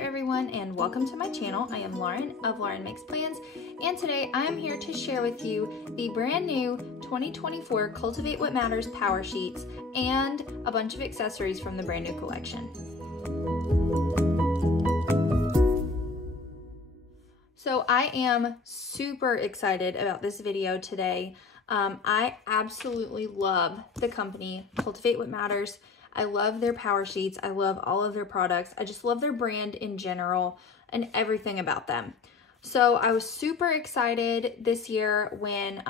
there everyone, and welcome to my channel. I am Lauren of Lauren Makes Plans, and today I am here to share with you the brand new 2024 Cultivate What Matters Power Sheets and a bunch of accessories from the brand new collection. So I am super excited about this video today. I absolutely love the company Cultivate What Matters. I love their power sheets. I love all of their products. I just love their brand in general and everything about them. So I was super excited this year when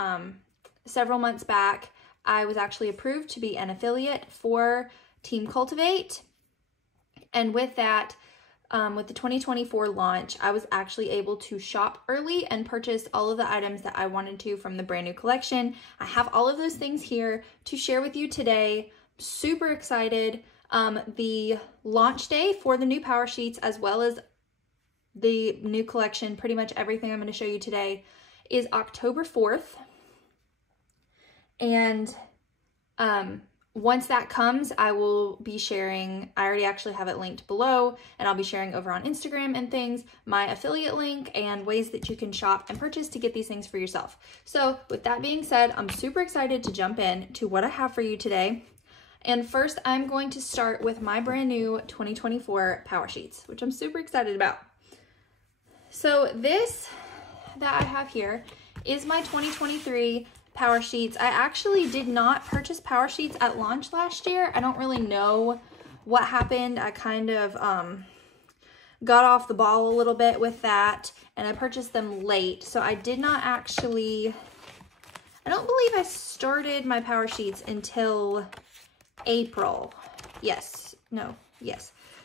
several months back, I was actually approved to be an affiliate for Team Cultivate. And with that, with the 2024 launch, I was actually able to shop early and purchase all of the items that I wanted to from the brand new collection. I have all of those things here to share with you today. Super excited. The launch day for the new power sheets, as well as the new collection, pretty much everything I'm going to show you today, is October 4th. And once that comes, I will be sharing, I already actually have it linked below, and I'll be sharing over on Instagram and things, my affiliate link and ways that you can shop and purchase to get these things for yourself. So with that being said, I'm super excited to jump in to what I have for you today. And first, I'm going to start with my brand new 2024 power sheets, which I'm super excited about. So this that I have here is my 2023 power sheets. I actually did not purchase power sheets at launch last year. I don't really know what happened. I kind of got off the ball a little bit with that, and I purchased them late. So I did not actually, I don't believe I started my power sheets until April. Yes.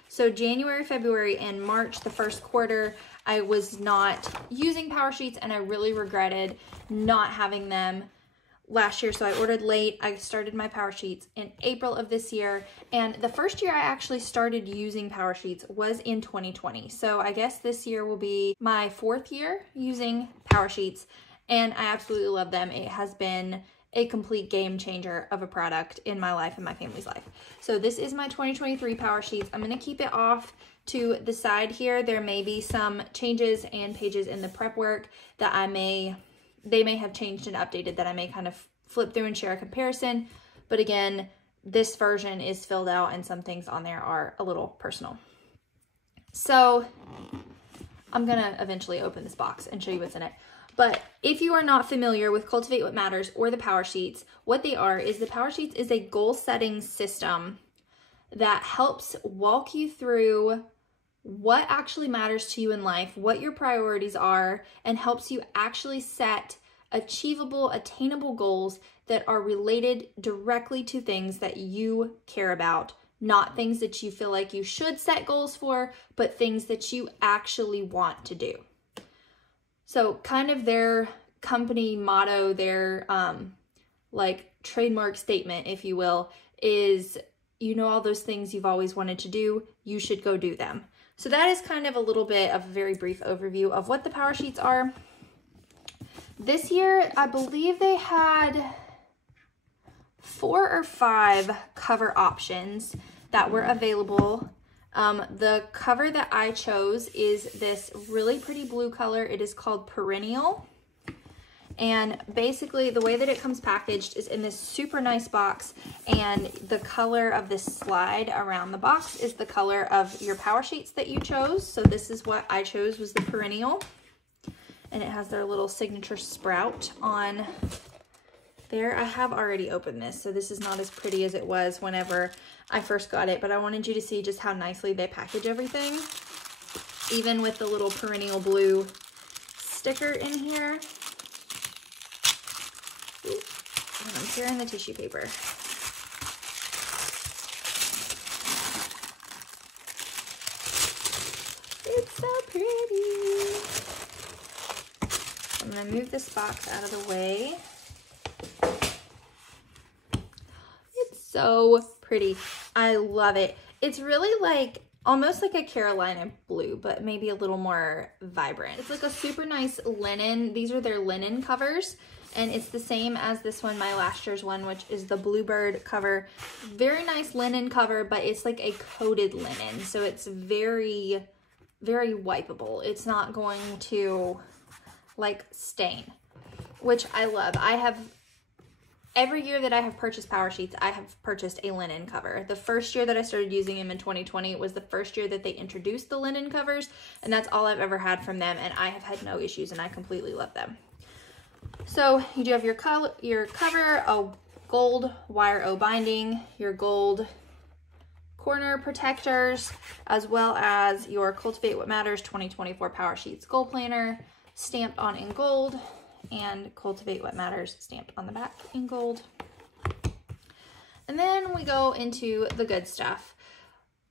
So January, February, and March, the first quarter, I was not using power sheets, and I really regretted not having them last year. So I ordered late. I started my power sheets in April of this year, and the first year I actually started using power sheets was in 2020. So I guess this year will be my 4th year using power sheets, and I absolutely love them. It has been a complete game changer of a product in my life and my family's life. So this is my 2023 power sheets. I'm going to keep it off to the side here. There may be some changes and pages in the prep work that they may have changed and updated that I may kind of flip through and share a comparison. But again, this version is filled out and some things on there are a little personal. So I'm going to eventually open this box and show you what's in it. But if you are not familiar with Cultivate What Matters or the Power Sheets, what they are is the Power Sheets is a goal setting system that helps walk you through what actually matters to you in life, what your priorities are, and helps you actually set achievable, attainable goals that are related directly to things that you care about, not things that you feel like you should set goals for, but things that you actually want to do. So kind of their company motto, their like trademark statement, if you will, is, you know, all those things you've always wanted to do, you should go do them. So that is kind of a little bit of a very brief overview of what the power sheets are. This year, I believe they had 4 or 5 cover options that were available. The cover that I chose is this really pretty blue color. It is called Perennial. And basically the way that it comes packaged is in this super nice box, and the color of this slide around the box is the color of your power sheets that you chose. So this is what I chose, was the Perennial. And it has their little signature sprout on there. I have already opened this, so this is not as pretty as it was whenever I first got it, but I wanted you to see just how nicely they package everything, even with the little Perennial blue sticker in here. Ooh, and I'm tearing the tissue paper. It's so pretty. I'm gonna move this box out of the way. So pretty. I love it. It's really like almost like a Carolina blue, but maybe a little more vibrant. It's like a super nice linen. These are their linen covers, and it's the same as this one, my last year's one, which is the Bluebird cover. Very nice linen cover, but it's like a coated linen, so it's very very wipeable. It's not going to like stain, which I love. Every year that I have purchased PowerSheets, I have purchased a linen cover. The first year that I started using them in 2020 was the first year that they introduced the linen covers, and that's all I've ever had from them, and I have had no issues, and I completely love them. So you do have your cover, a gold wire O binding, your gold corner protectors, as well as your Cultivate What Matters 2024 PowerSheets Goal Planner stamped on in gold, and Cultivate What Matters stamped on the back in gold. And then we go into the good stuff.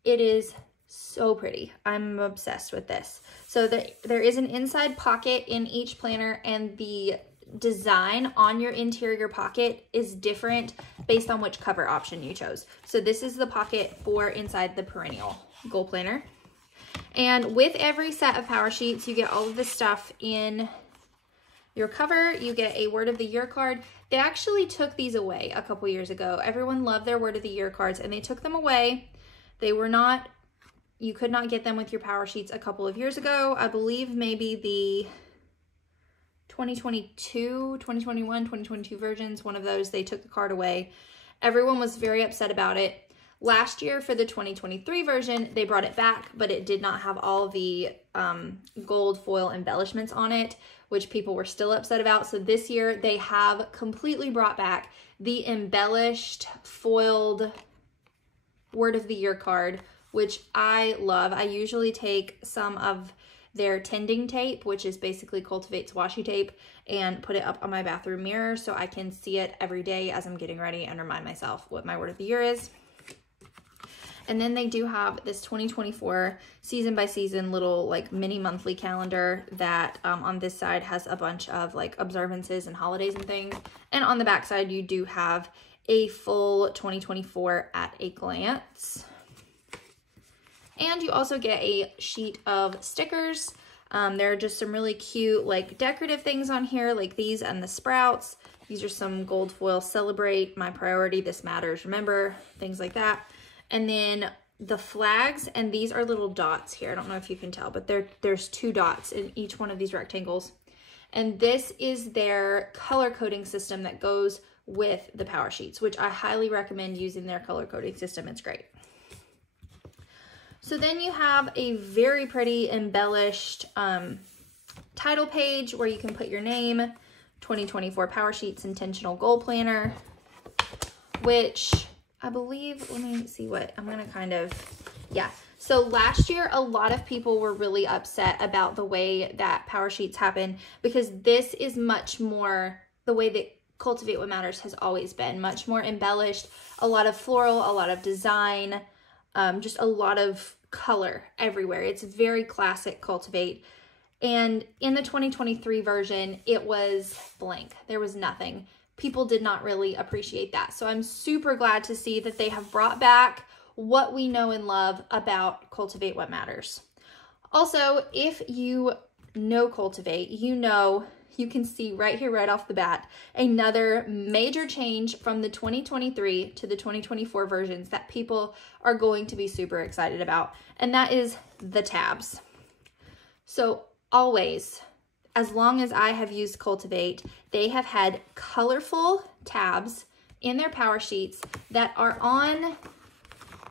It is so pretty. I'm obsessed with this. So there is an inside pocket in each planner, and the design on your interior pocket is different based on which cover option you chose. So this is the pocket for inside the perennial goal planner. And with every set of PowerSheets, you get all of this stuff in your cover. You get a word of the year card. They actually took these away a couple years ago. Everyone loved their word of the year cards, and they took them away. They were not, you could not get them with your PowerSheets a couple of years ago. I believe maybe the 2022, 2021, 2022 versions, one of those, they took the card away. Everyone was very upset about it. Last year for the 2023 version, they brought it back, but it did not have all the gold foil embellishments on it, which people were still upset about. So this year they have completely brought back the embellished foiled word of the year card, which I love. I usually take some of their tending tape, which is basically Cultivate's washi tape, and put it up on my bathroom mirror so I can see it every day as I'm getting ready and remind myself what my word of the year is. And then they do have this 2024 season by season little like mini monthly calendar that on this side has a bunch of like observances and holidays and things. And on the back side, you do have a full 2024 at a glance. And you also get a sheet of stickers. There are just some really cute like decorative things on here, like these and the sprouts. These are some gold foil celebrate, my priority, this matters, remember, things like that. And then the flags, and these are little dots here. I don't know if you can tell, but there's 2 dots in each one of these rectangles. And this is their color coding system that goes with the PowerSheets, which I highly recommend using their color coding system. It's great. So then you have a very pretty embellished title page where you can put your name, 2024 PowerSheets Intentional Goal Planner, which I believe, let me see what, I'm gonna kind of, yeah. So last year, a lot of people were really upset about the way that PowerSheets happened, because this is much more the way that Cultivate What Matters has always been, much more embellished, a lot of floral, a lot of design, just a lot of color everywhere. It's very classic Cultivate. And in the 2023 version, it was blank. There was nothing. People did not really appreciate that. So I'm super glad to see that they have brought back what we know and love about Cultivate What Matters. Also, if you know Cultivate, you know, you can see right here, right off the bat, another major change from the 2023 to the 2024 versions that people are going to be super excited about, and that is the tabs. So always, as long as I have used Cultivate, they have had colorful tabs in their PowerSheets that are on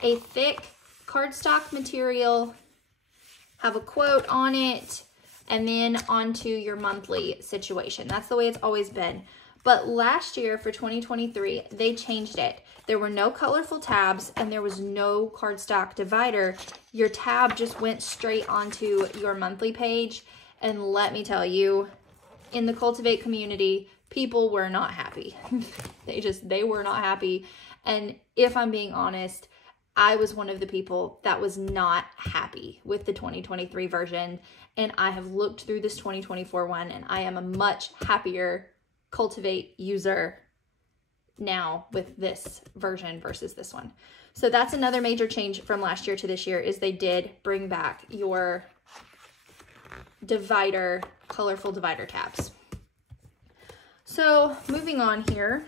a thick cardstock material, have a quote on it, and then onto your monthly situation. That's the way it's always been. But last year for 2023, they changed it. There were no colorful tabs and there was no cardstock divider. Your tab just went straight onto your monthly page. And let me tell you, in the Cultivate community, people were not happy. they were not happy. And if I'm being honest, I was one of the people that was not happy with the 2023 version. And I have looked through this 2024 one, and I am a much happier Cultivate user now with this version versus this one. So that's another major change from last year to this year, is they did bring back your divider, colorful divider tabs. So moving on here,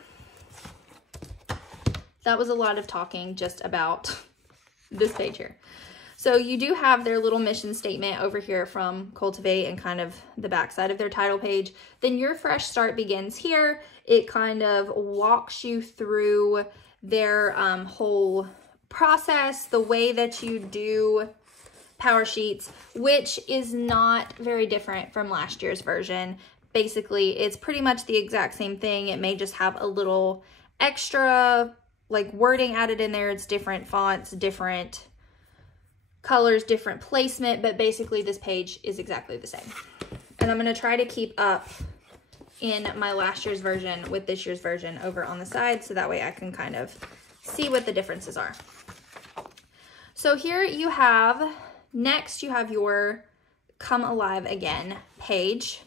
that was a lot of talking just about this page here. So you do have their little mission statement over here from Cultivate and kind of the backside of their title page. Then your fresh start begins here. It kind of walks you through their whole process, the way that you do PowerSheets, which is not very different from last year's version. Basically, it's pretty much the exact same thing. It may just have a little extra like wording added in there. It's different fonts, different colors, different placement, but basically this page is exactly the same. And I'm going to try to keep up in my last year's version with this year's version over on the side, so that way I can kind of see what the differences are. So here you have, next you have your Come Alive Again page.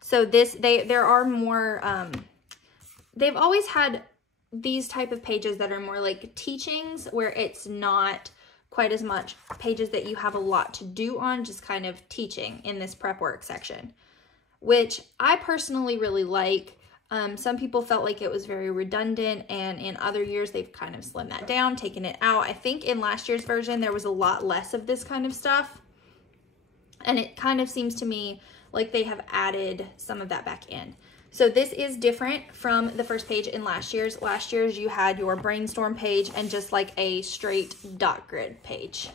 So this, there are more, they've always had these type of pages that are more like teachings, where it's not quite as much pages that you have a lot to do on, just kind of teaching in this prep work section, which I personally really like. Some people felt like it was very redundant, and in other years they've kind of slimmed that down, taken it out. I think in last year's version there was a lot less of this kind of stuff, and it kind of seems to me like they have added some of that back in. So this is different from the first page in last year's. Last year's you had your brainstorm page and just like a straight dot grid page.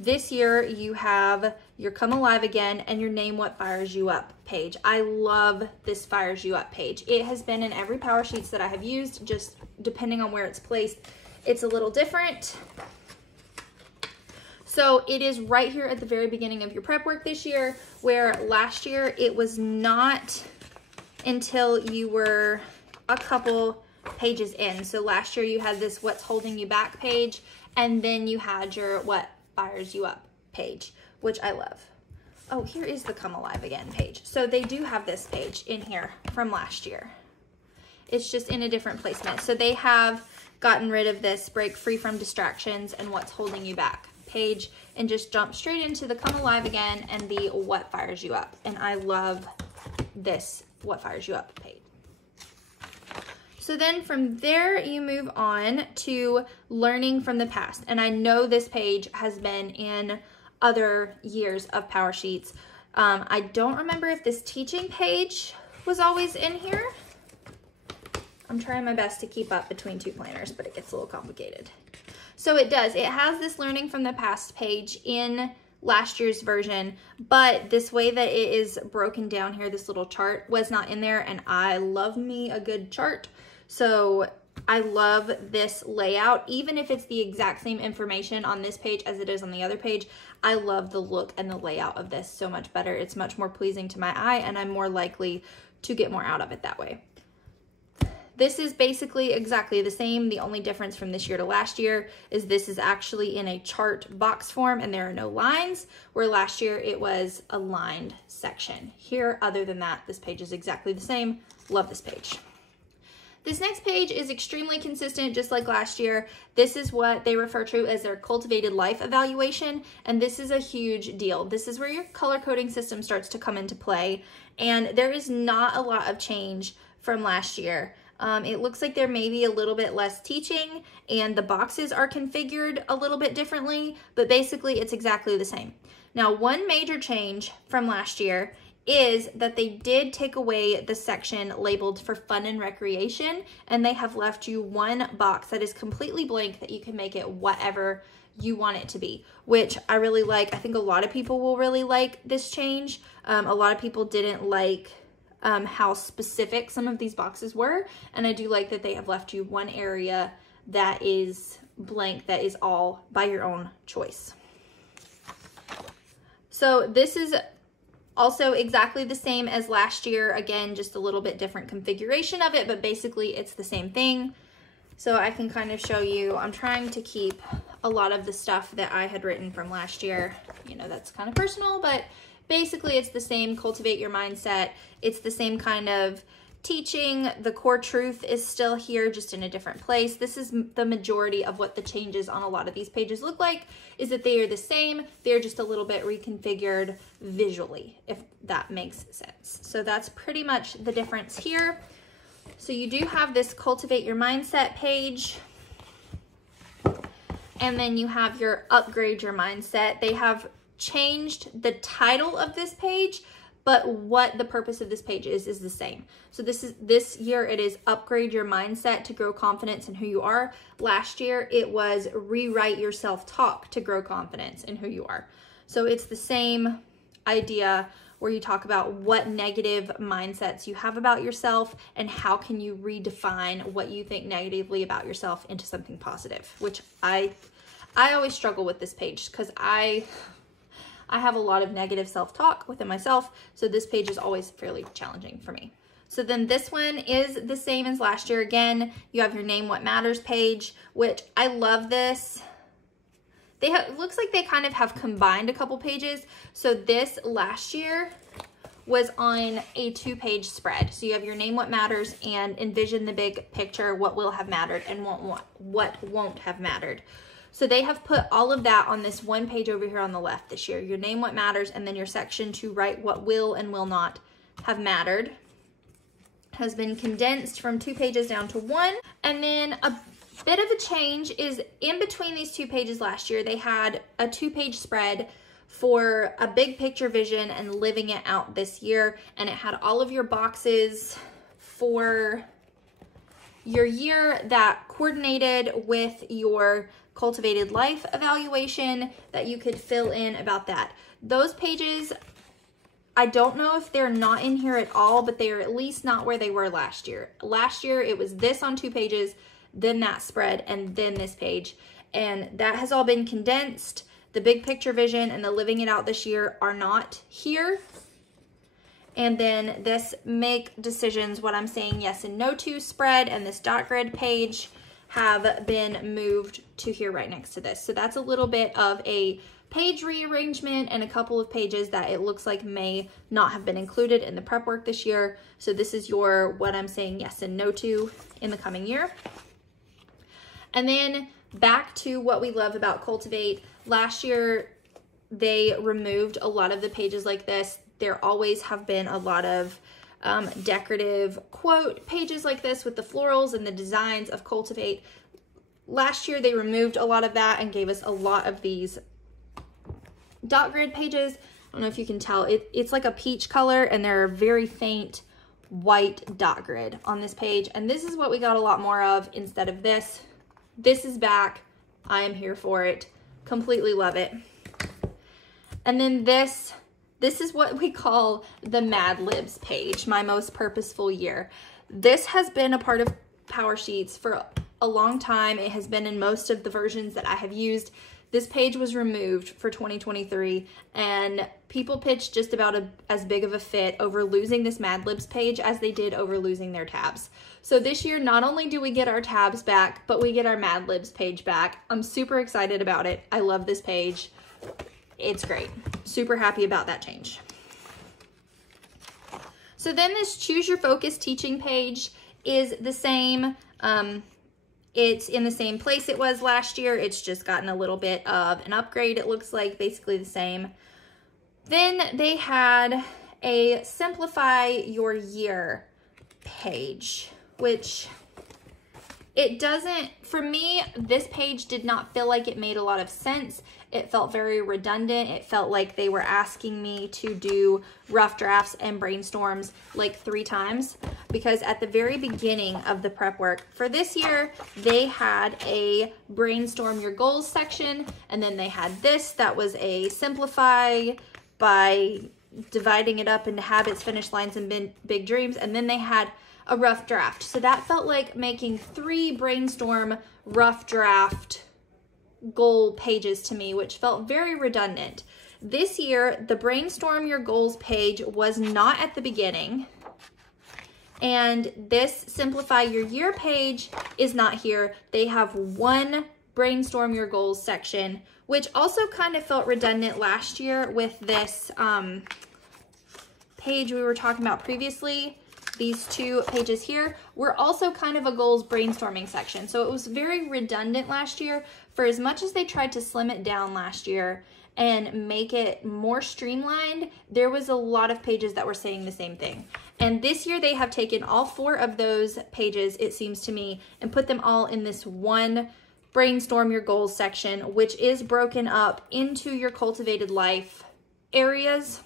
This year you have your Come Alive Again and your Name What Fires You Up page. I love this Fires You Up page. It has been in every PowerSheets that I have used, just depending on where it's placed. It's a little different. So it is right here at the very beginning of your prep work this year, where last year it was not until you were a couple pages in. So last year you had this What's Holding You Back page, and then you had your What Fires You Up page, which I love. Oh, here is the Come Alive Again page. So they do have this page in here from last year. It's just in a different placement. So they have gotten rid of this Break Free from Distractions and What's Holding You Back page and just jumped straight into the Come Alive Again and the What Fires You Up. And I love this What Fires You Up page. So then from there you move on to Learning from the Past. And I know this page has been in other years of PowerSheets. I don't remember if this teaching page was always in here. I'm trying my best to keep up between two planners, but it gets a little complicated. So it does. It has this Learning from the Past page in last year's version, but this way that it is broken down here, this little chart was not in there, and I love me a good chart. So I love this layout. Even if it's the exact same information on this page as it is on the other page, I love the look and the layout of this so much better. It's much more pleasing to my eye, and I'm more likely to get more out of it that way. This is basically exactly the same. The only difference from this year to last year is this is actually in a chart box form and there are no lines, where last year it was a lined section. Here, other than that, this page is exactly the same. Love this page. This next page is extremely consistent, just like last year. This is what they refer to as their Cultivated Life Evaluation, and this is a huge deal. This is where your color coding system starts to come into play, and there is not a lot of change from last year. It looks like there may be a little bit less teaching, and the boxes are configured a little bit differently, but basically it's exactly the same. Now, one major change from last year is that they did take away the section labeled for fun and recreation, and they have left you one box that is completely blank that you can make it whatever you want it to be, which I really like. I think a lot of people will really like this change. A lot of people didn't like how specific some of these boxes were, and I do like that they have left you one area that is blank, that is all by your own choice. So this is also exactly the same as last year. Again, just a little bit different configuration of it, but basically it's the same thing. So I can kind of show you, I'm trying to keep a lot of the stuff that I had written from last year. You know, that's kind of personal, but basically it's the same. Cultivate your mindset. It's the same kind of teaching. The core truth is still here, just in a different place. This is the majority of what the changes on a lot of these pages look like, is that they are the same. They're just a little bit reconfigured visually, if that makes sense. So that's pretty much the difference here. So you do have this Cultivate Your Mindset page. And then you have your upgrade your mindset. They have changed the title of this page, but what the purpose of this page is the same. So this year it is upgrade your mindset to grow confidence in who you are. Last year it was rewrite your self-talk to grow confidence in who you are. So it's the same idea where you talk about what negative mindsets you have about yourself and how can you redefine what you think negatively about yourself into something positive, which I always struggle with this page because I have a lot of negative self-talk within myself, so this page is always fairly challenging for me. So then this one is the same as last year. Again, you have your name what matters page, which I love this. It looks like they kind of have combined a couple pages. So this last year was on a 2-page spread. So you have your name what matters and envision the big picture, what will have mattered and what won't have mattered. So they have put all of that on this one page over here on the left this year. Your name what matters and then your section to write what will and will not have mattered has been condensed from 2 pages down to 1. And then a bit of a change is in between these 2 pages last year, they had a 2-page spread for a big picture vision and living it out this year. And it had all of your boxes for your year that coordinated with your cultivated life evaluation that you could fill in about that. Those pages, I don't know if they're not in here at all, but they are at least not where they were last year. Last year, it was this on 2 pages, then that spread, and then this page. And that has all been condensed. The big picture vision and the living it out this year are not here. And then this make decisions, what I'm saying yes and no to spread, and this dot grid page have been moved to here right next to this. So that's a little bit of a page rearrangement and a couple of pages that it looks like may not have been included in the prep work this year. So this is your what I'm saying yes and no to in the coming year. And then back to what we love about Cultivate. Last year, they removed a lot of the pages like this. There always have been a lot of decorative quote pages like this with the florals and the designs of Cultivate. Last year, they removed a lot of that and gave us a lot of these dot grid pages. I don't know if you can tell, it's like a peach color and there are very faint white dot grid on this page. And this is what we got a lot more of instead of this. This is back. I am here for it. Completely love it. And then this is what we call the Mad Libs page, my most purposeful year. This has been a part of PowerSheets for a long time. It has been in most of the versions that I have used. This page was removed for 2023 and people pitched just about as big of a fit over losing this Mad Libs page as they did over losing their tabs. So this year, not only do we get our tabs back, but we get our Mad Libs page back. I'm super excited about it. I love this page. It's great. Super happy about that change. So then this Choose Your Focus teaching page is the same. It's in the same place it was last year. It's just gotten a little bit of an upgrade. It looks like basically the same. Then they had a Simplify Your Year page, which it doesn't, for me, this page did not feel like it made a lot of sense. It felt very redundant. It felt like they were asking me to do rough drafts and brainstorms like 3 times, because at the very beginning of the prep work for this year, they had a brainstorm your goals section, and then they had this that was a simplify by dividing it up into habits, finish lines, and big dreams, and then they had a rough draft. So that felt like making 3 brainstorm rough draft goal pages to me, which felt very redundant. This year, the brainstorm your goals page was not at the beginning, and this simplify your year page is not here. They have one brainstorm your goals section, which also kind of felt redundant last year with this page we were talking about previously. These 2 pages here were also kind of a goals brainstorming section. So it was very redundant last year. For as much as they tried to slim it down last year and make it more streamlined, there was a lot of pages that were saying the same thing. And this year they have taken all 4 of those pages, it seems to me, and put them all in this one brainstorm your goals section, which is broken up into your cultivated life areas.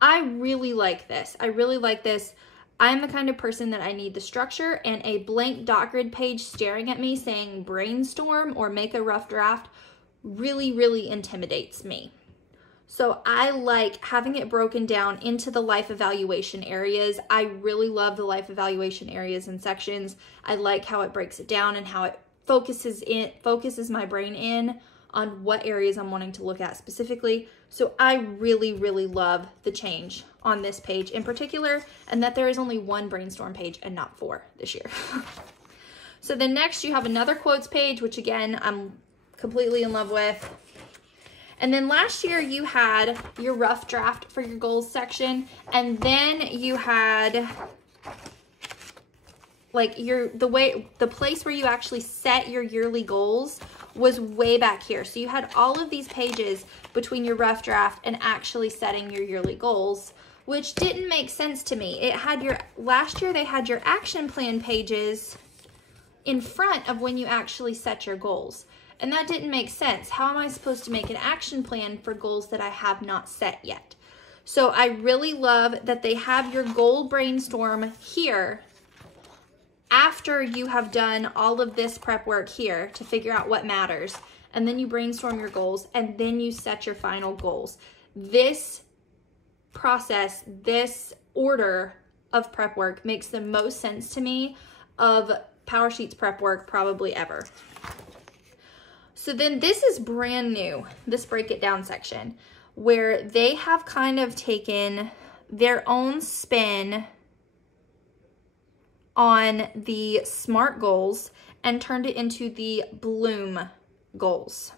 I really like this. I really like this. I'm the kind of person that I need the structure, and a blank dot grid page staring at me saying brainstorm or make a rough draft really, really intimidates me. So I like having it broken down into the life evaluation areas. I really love the life evaluation areas and sections. I like how it breaks it down and how it focuses my brain in on what areas I'm wanting to look at specifically. So I really, really love the change on this page in particular, and that there is only one brainstorm page and not 4 this year. So then next you have another quotes page, which again, I'm completely in love with. And then last year you had your rough draft for your goals section, and then you had like the place where you actually set your yearly goals was way back here. So you had all of these pages between your rough draft and actually setting your yearly goals, which didn't make sense to me. It had last year they had your action plan pages in front of when you actually set your goals. And that didn't make sense. How am I supposed to make an action plan for goals that I have not set yet? So I really love that they have your goal brainstorm here after you have done all of this prep work here to figure out what matters. And then you brainstorm your goals, and then you set your final goals. This process, this order of prep work makes the most sense to me of PowerSheets prep work probably ever. So then this is brand new, this break it down section, where they have kind of taken their own spin on the SMART goals and turned it into the Bloom goals,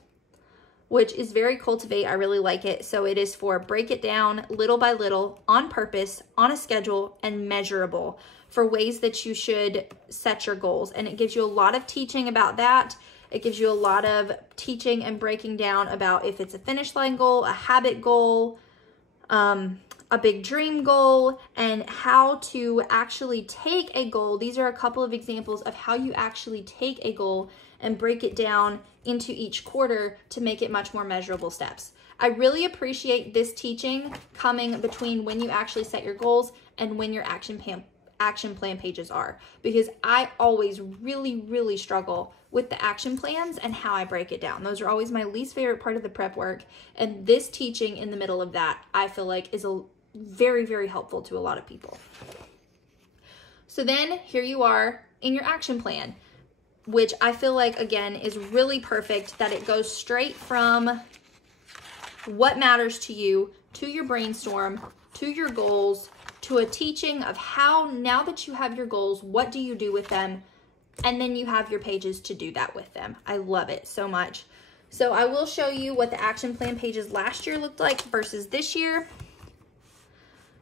which is very Cultivate. I really like it. So it is for break it down little by little, on purpose, on a schedule, and measurable for ways that you should set your goals. And it gives you a lot of teaching about that. It gives you a lot of teaching and breaking down about if it's a finish line goal, a habit goal, a big dream goal, and how to actually take a goal. These are a couple of examples of how you actually take a goal and break it down into each quarter to make it much more measurable steps. I really appreciate this teaching coming between when you actually set your goals and when your action plan pages are, because I always really, really struggle with the action plans and how I break it down. Those are always my least favorite part of the prep work, and this teaching in the middle of that I feel like is very, very helpful to a lot of people. So then here you are in your action plan, which I feel like again is really perfect, that it goes straight from what matters to you, to your brainstorm, to your goals, to a teaching of how, now that you have your goals, what do you do with them? And then you have your pages to do that with them. I love it so much. So I will show you what the action plan pages last year looked like versus this year.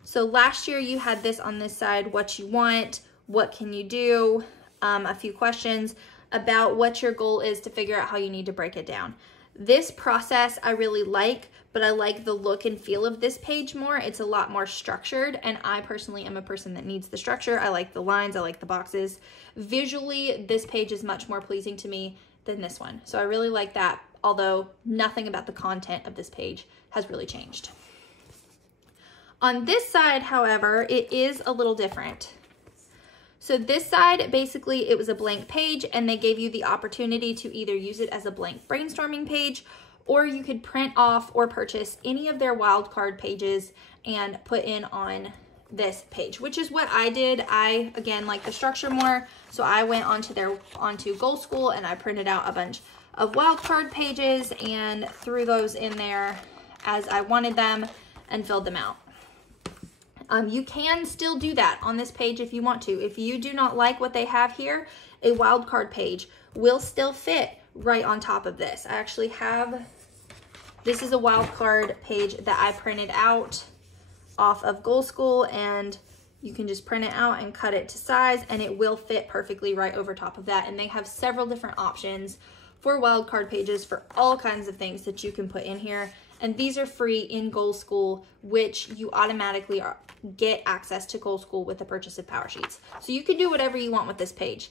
So last year you had this on this side, what you want, what can you do, a few questions about what your goal is to figure out how you need to break it down. This process I really like, but I like the look and feel of this page more. It's a lot more structured, and I personally am a person that needs the structure. I like the lines, I like the boxes. Visually, this page is much more pleasing to me than this one. So I really like that, although nothing about the content of this page has really changed. On this side, however, it is a little different. So this side, basically, it was a blank page, and they gave you the opportunity to either use it as a blank brainstorming page, or you could print off or purchase any of their wildcard pages and put in on this page, which is what I did. I, again, like the structure more, so I went onto Goal School and I printed out a bunch of wildcard pages and threw those in there as I wanted them and filled them out. You can still do that on this page if you want to. If you do not like what they have here, a wildcard page will still fit right on top of this. I actually have, this is a wildcard page that I printed out off of Goal School, and you can just print it out and cut it to size, and it will fit perfectly right over top of that. And they have several different options for wildcard pages for all kinds of things that you can put in here. And these are free in Goal School, which you automatically get access to Goal School with the purchase of PowerSheets. So you can do whatever you want with this page.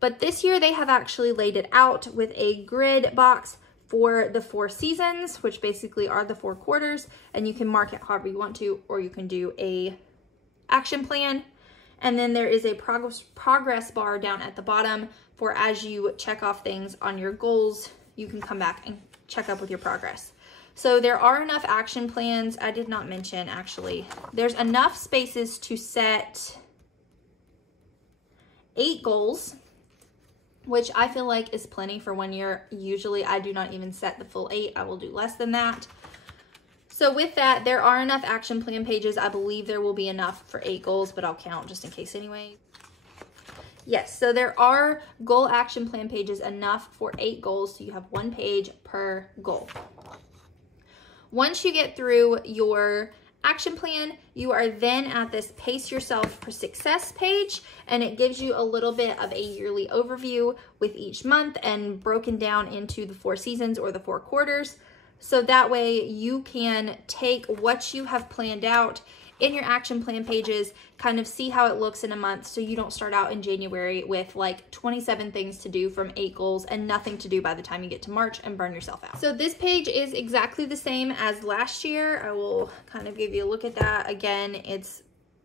But this year they have actually laid it out with a grid box for the 4 seasons, which basically are the 4 quarters, and you can mark it however you want to, or you can do a action plan. And then there is a progress bar down at the bottom for as you check off things on your goals, you can come back and check up with your progress. So there are enough action plans. I did not mention, actually, there's enough spaces to set 8 goals, which I feel like is plenty for 1 year. Usually I do not even set the full 8. I will do less than that. So with that, there are enough action plan pages. I believe there will be enough for 8 goals, but I'll count just in case anyway. Yes, so there are goal action plan pages enough for 8 goals. So you have 1 page per goal. Once you get through your action plan, you are then at this Pace Yourself for Success page, and it gives you a little bit of a yearly overview with each month and broken down into the 4 seasons or the 4 quarters. So that way you can take what you have planned out in your action plan pages, kind of see how it looks in a month, so you don't start out in January with like 27 things to do from 8 goals and nothing to do by the time you get to March and burn yourself out. So this page is exactly the same as last year. I will kind of give you a look at that. Again, it's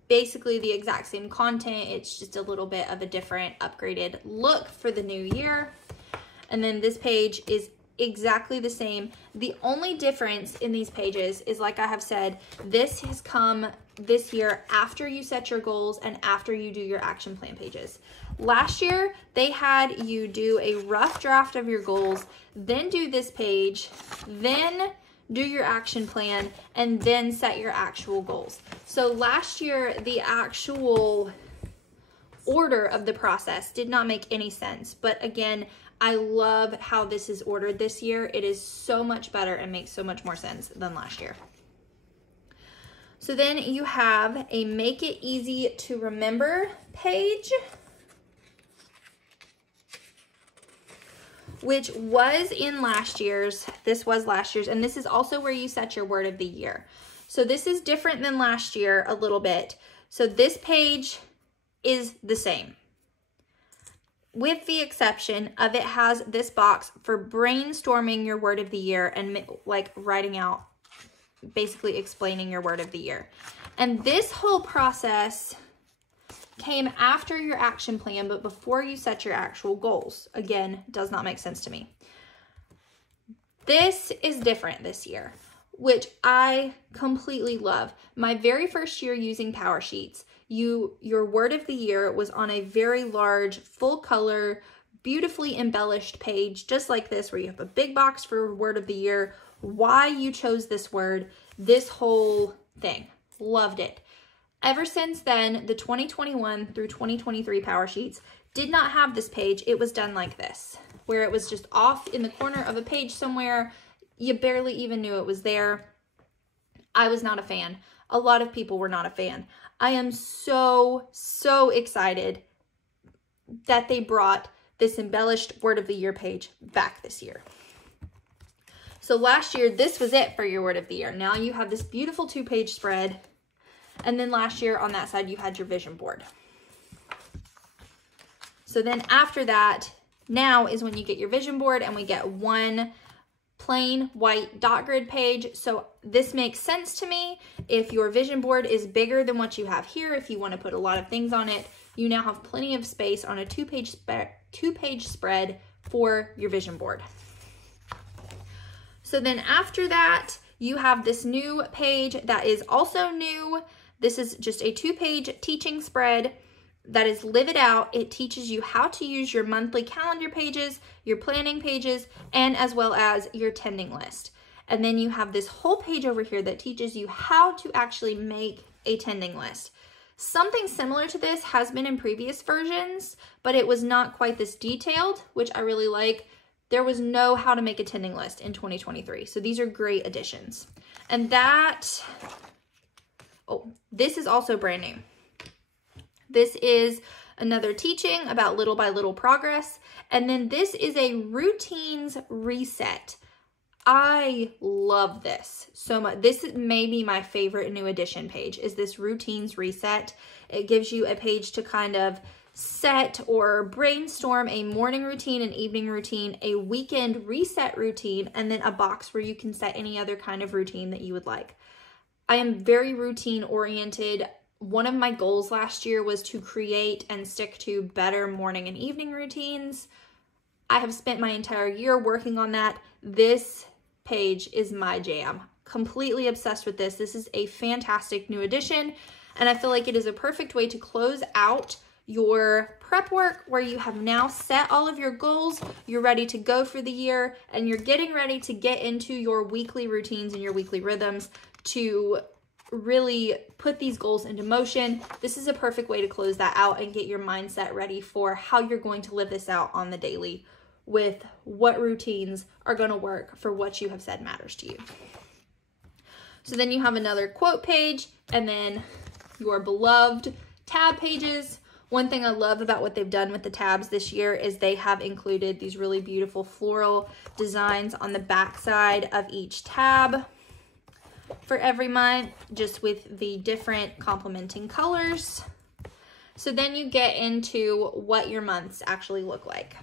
basically the exact same content. It's just a little bit of a different upgraded look for the new year. And then this page is exactly the same. The only difference in these pages is, like I have said, this has come this year after you set your goals and after you do your action plan pages. Last year, they had you do a rough draft of your goals, then do this page, then do your action plan, and then set your actual goals. So last year, the actual order of the process did not make any sense. But again, I love how this is ordered this year. It is so much better and makes so much more sense than last year. So then you have a Make It Easy to Remember page, which was in last year's. This was last year's, and this is also where you set your word of the year. So this is different than last year a little bit. So this page is the same, with the exception of it has this box for brainstorming your word of the year and like writing out, basically explaining your word of the year. And this whole process came after your action plan, but before you set your actual goals. Again, does not make sense to me. This is different this year, which I completely love. My very first year using PowerSheets, your word of the year was on a very large, full color, beautifully embellished page, just like this, where you have a big box for word of the year, why you chose this word, this whole thing. Loved it. Ever since then, the 2021 through 2023 PowerSheets did not have this page. It was done like this, where it was just off in the corner of a page somewhere. You barely even knew it was there. I was not a fan. A lot of people were not a fan. I am so excited that they brought this embellished word of the year page back this year. So last year, this was it for your word of the year. Now you have this beautiful 2-page spread. And then last year on that side, you had your vision board. So then after that, now is when you get your vision board, and we get one plain white dot grid page. So this makes sense to me. If your vision board is bigger than what you have here, if you want to put a lot of things on it, you now have plenty of space on a two-page spread for your vision board. So then after that, you have this new page that is also new. This is just a 2-page teaching spread that is Live It Out. It teaches you how to use your monthly calendar pages, your planning pages, and as well as your attending list. And then you have this whole page over here that teaches you how to actually make a attending list. Something similar to this has been in previous versions, but it was not quite this detailed, which I really like. There was no how to make a attending list in 2023. So these are great additions. And that, oh, this is also brand new. This is another teaching about little by little progress. And then this is a routines reset. I love this so much. This may be my favorite new addition page, is this routines reset. It gives you a page to kind of set or brainstorm a morning routine, an evening routine, a weekend reset routine, and then a box where you can set any other kind of routine that you would like. I am very routine oriented. One of my goals last year was to create and stick to better morning and evening routines. I have spent my entire year working on that. This page is my jam. Completely obsessed with this. This is a fantastic new addition, and I feel like it is a perfect way to close out your prep work where you have now set all of your goals, you're ready to go for the year, and you're getting ready to get into your weekly routines and your weekly rhythms to really put these goals into motion. This is a perfect way to close that out and get your mindset ready for how you're going to live this out on the daily with what routines are going to work for what you have said matters to you. So then you have another quote page and then your beloved tab pages. One thing I love about what they've done with the tabs this year is they have included these really beautiful floral designs on the back side of each tab for every month, just with the different complementing colors. So then you get into what your months actually look like.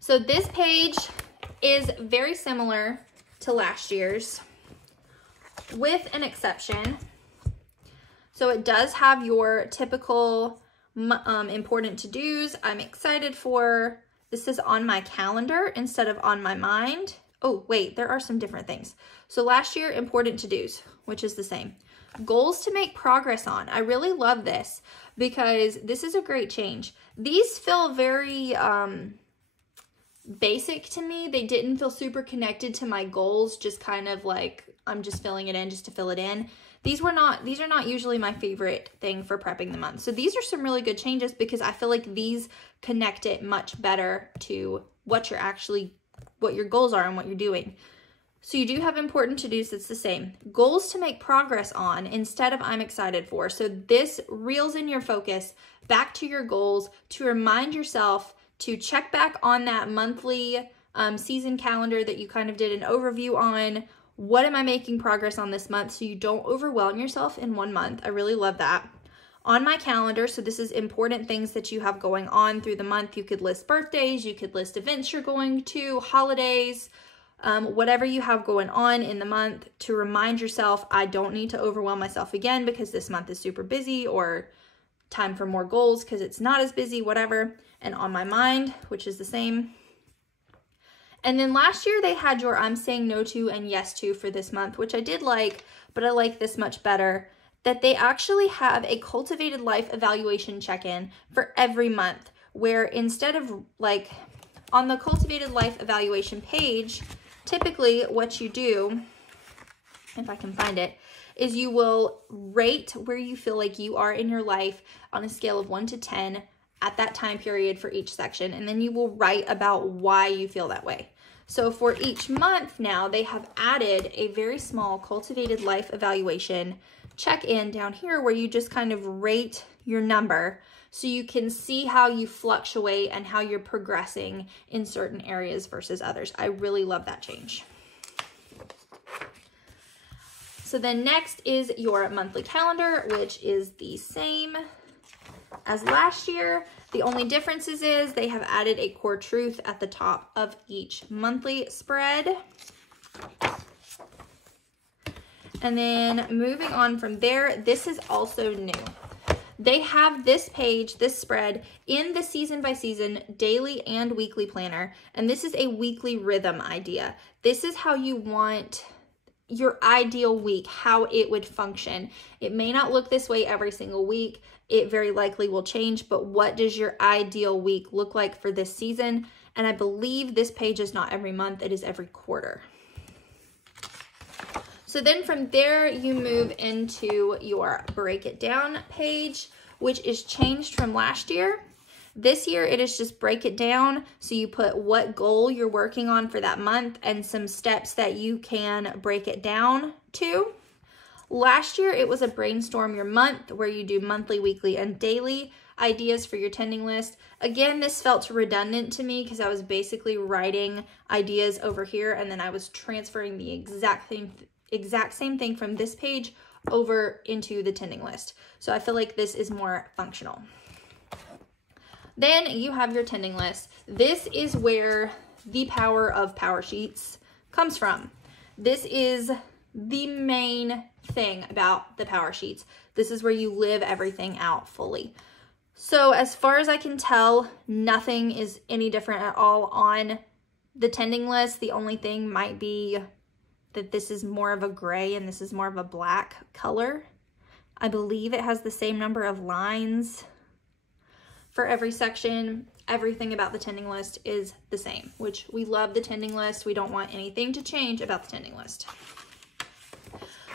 So this page is very similar to last year's, with an exception. So it does have your typical important to-dos. I'm excited for, this is on my calendar instead of on my mind. Oh, wait, there are some different things. So last year, important to-dos, which is the same. Goals to make progress on. I really love this because this is a great change. These feel very basic to me. They didn't feel super connected to my goals, just kind of like I'm just filling it in just to fill it in. These are not usually my favorite thing for prepping the month. So these are some really good changes because I feel like these connect it much better to what your goals are and what you're doing. So you do have important to-dos that's the same. Goals to make progress on instead of I'm excited for. So this reels in your focus back to your goals to remind yourself to check back on that monthly season calendar that you kind of did an overview on. What am I making progress on this month so you don't overwhelm yourself in one month? I really love that. On my calendar, so this is important things that you have going on through the month. You could list birthdays, you could list events you're going to, holidays, whatever you have going on in the month to remind yourself, I don't need to overwhelm myself again because this month is super busy, or time for more goals because it's not as busy, whatever. And on my mind, which is the same. And then last year they had your I'm saying no to and yes to for this month, which I did like, but I like this much better, that they actually have a cultivated life evaluation check-in for every month, where instead of like on the cultivated life evaluation page, typically what you do, if I can find it, is you will rate where you feel like you are in your life on a scale of 1 to 10 at that time period for each section, and then you will write about why you feel that way. So for each month now, they have added a very small cultivated life evaluation check-in down here where you just kind of rate your number so you can see how you fluctuate and how you're progressing in certain areas versus others. I really love that change. So then next is your monthly calendar, which is the same as last year. The only differences is they have added a core truth at the top of each monthly spread. And then moving on from there, this is also new. They have this page, this spread, in the season by season daily and weekly planner. And this is a weekly rhythm idea. This is how you want your ideal week, how it would function. It may not look this way every single week. It very likely will change, but what does your ideal week look like for this season? And I believe this page is not every month, it is every quarter. So then from there, you move into your break it down page, which is changed from last year. This year, it is just break it down. So you put what goal you're working on for that month and some steps that you can break it down to. Last year, it was a brainstorm your month where you do monthly, weekly, and daily ideas for your tending list. Again, this felt redundant to me because I was basically writing ideas over here and then I was transferring the exact same thing from this page over into the tending list. So I feel like this is more functional. Then you have your tending list. This is where the power of PowerSheets comes from. This is the main thing about the PowerSheets. This is where you live everything out fully. So as far as I can tell, nothing is any different at all on the tending list. The only thing might be that this is more of a gray and this is more of a black color. I believe it has the same number of lines for every section. Everything about the tending list is the same, which we love the tending list. We don't want anything to change about the tending list.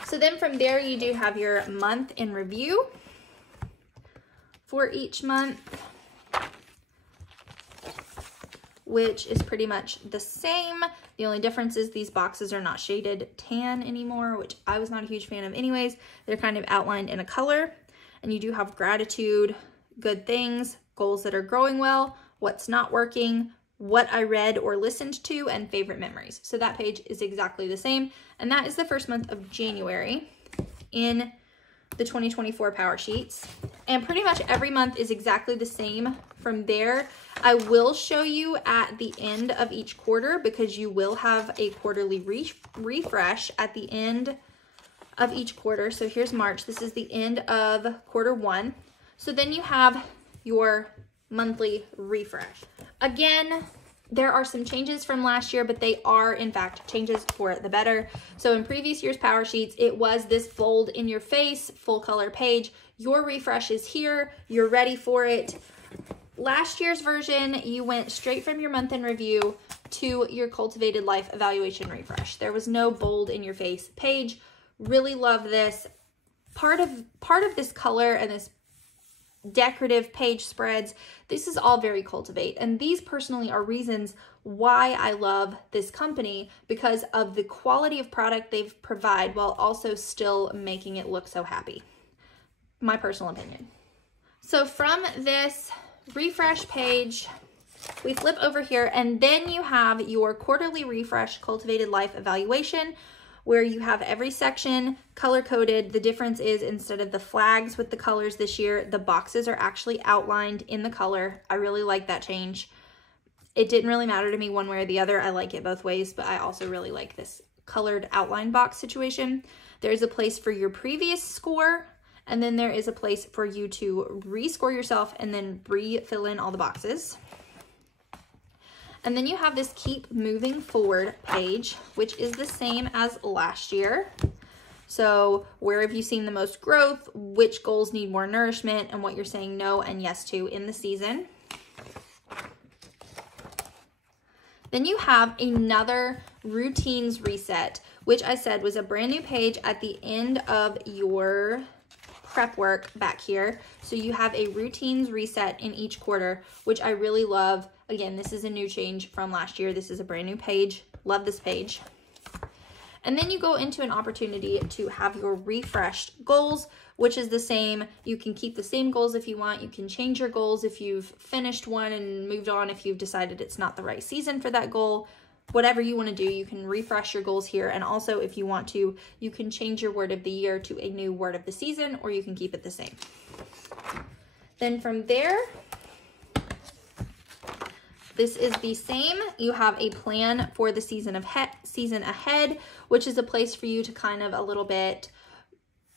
So then from there, you do have your month in review for each month, which is pretty much the same. The only difference is these boxes are not shaded tan anymore, which I was not a huge fan of anyways. They're kind of outlined in a color. And you do have gratitude, good things, goals that are growing well, what's not working, what I read or listened to, and favorite memories. So that page is exactly the same. And that is the first month of January in the 2024 PowerSheets. And pretty much every month is exactly the same from there. I will show you at the end of each quarter because you will have a quarterly refresh at the end of each quarter. So here's March. This is the end of quarter one. So then you have your monthly refresh. Again, there are some changes from last year, but they are in fact changes for the better. So in previous year's PowerSheets, it was this bold in your face, full color page. Your refresh is here. You're ready for it. Last year's version, you went straight from your month in review to your cultivated life evaluation refresh. There was no bold in your face page. Really love this. Part of this color and this decorative page spreads, this is all very Cultivate, and these personally are reasons why I love this company, because of the quality of product they've provide while also still making it look so happy. My personal opinion. So from this refresh page, we flip over here, and then you have your quarterly refresh cultivated life evaluation, where you have every section color-coded. The difference is instead of the flags with the colors this year, the boxes are actually outlined in the color. I really like that change. It didn't really matter to me one way or the other. I like it both ways, but I also really like this colored outline box situation. There's a place for your previous score, and then there is a place for you to rescore yourself and then refill in all the boxes. And then you have this keep moving forward page, which is the same as last year. So where have you seen the most growth, which goals need more nourishment, and what you're saying no and yes to in the season. Then you have another routines reset, which I said was a brand new page at the end of your prep work back here. So you have a routines reset in each quarter, which I really love. Again, this is a new change from last year. This is a brand new page. Love this page. And then you go into an opportunity to have your refreshed goals, which is the same. You can keep the same goals if you want. You can change your goals if you've finished one and moved on, if you've decided it's not the right season for that goal. Whatever you want to do, you can refresh your goals here. And also, if you want to, you can change your word of the year to a new word of the season, or you can keep it the same. Then from there, this is the same. You have a plan for the season ahead, which is a place for you to kind of a little bit,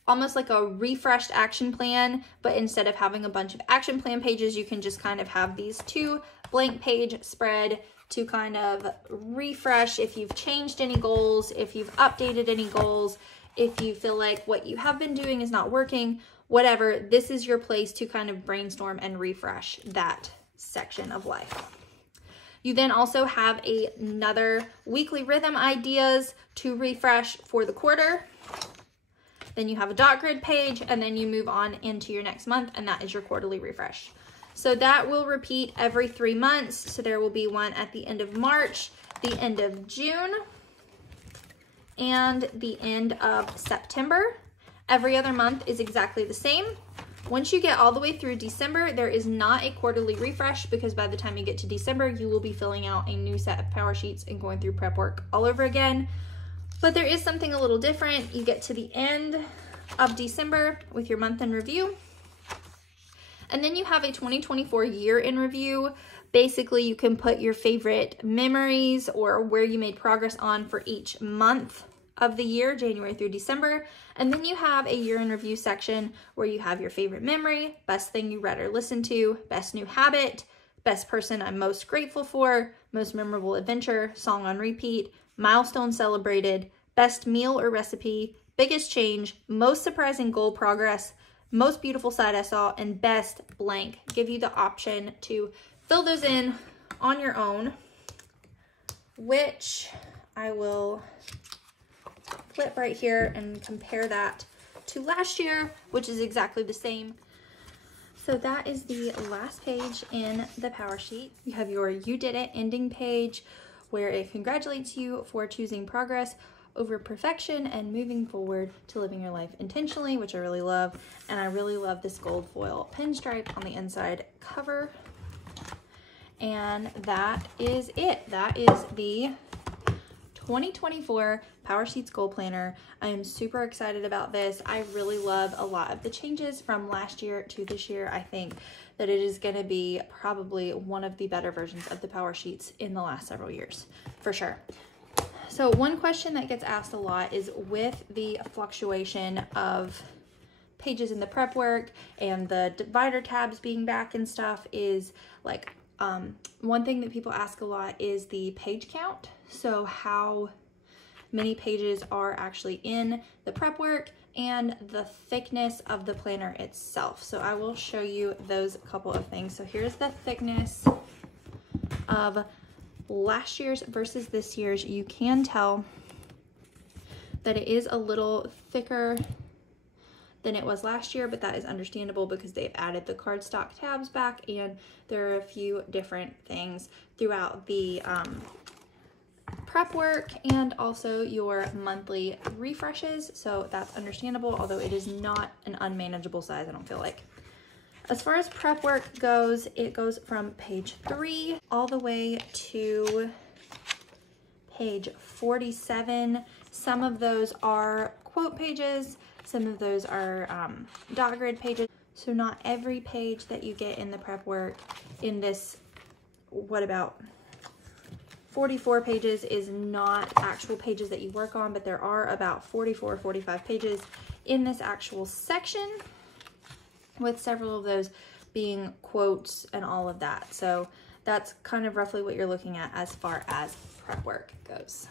almost like a refreshed action plan, but instead of having a bunch of action plan pages, you can just kind of have these two blank page spread to kind of refresh if you've changed any goals, if you've updated any goals, if you feel like what you have been doing is not working, whatever. This is your place to kind of brainstorm and refresh that section of life. You then also have another weekly rhythm ideas to refresh for the quarter. Then you have a dot grid page, and then you move on into your next month, and that is your quarterly refresh. So that will repeat every 3 months. So there will be one at the end of March, the end of June, and the end of September. Every other month is exactly the same. Once you get all the way through December, there is not a quarterly refresh, because by the time you get to December, you will be filling out a new set of PowerSheets and going through prep work all over again. But there is something a little different. You get to the end of December with your month in review. And then you have a 2024 year in review. Basically, you can put your favorite memories or where you made progress on for each month of the year, January through December. And then you have a year in review section where you have your favorite memory, best thing you read or listened to, best new habit, best person I'm most grateful for, most memorable adventure, song on repeat, milestone celebrated, best meal or recipe, biggest change, most surprising goal progress, most beautiful sight I saw, and best blank. Give you the option to fill those in on your own, which I will flip right here and compare that to last year, which is exactly the same. So that is the last page in the PowerSheet. You have your You Did It ending page where it congratulates you for choosing progress over perfection and moving forward to living your life intentionally, which I really love. And I really love this gold foil pinstripe on the inside cover. And that is it. That is the 2024 PowerSheets Goal Planner. I am super excited about this. I really love a lot of the changes from last year to this year. I think that it is going to be probably one of the better versions of the PowerSheets in the last several years, for sure. So one question that gets asked a lot is with the fluctuation of pages in the prep work and the divider tabs being back and stuff is like, one thing that people ask a lot is the page count. So how many pages are actually in the prep work and the thickness of the planner itself. So I will show you those couple of things. So here's the thickness of last year's versus this year's. You can tell that it is a little thicker than it was last year, but that is understandable because they've added the cardstock tabs back and there are a few different things throughout the prep work and also your monthly refreshes. So that's understandable, although it is not an unmanageable size, I don't feel like. As far as prep work goes, it goes from page 3 all the way to page 47. Some of those are quote pages, some of those are dot grid pages. So not every page that you get in the prep work in this, what about 44 pages is not actual pages that you work on, but there are about 44 or 45 pages in this actual section, with several of those being quotes and all of that. So that's kind of roughly what you're looking at as far as prep work goes.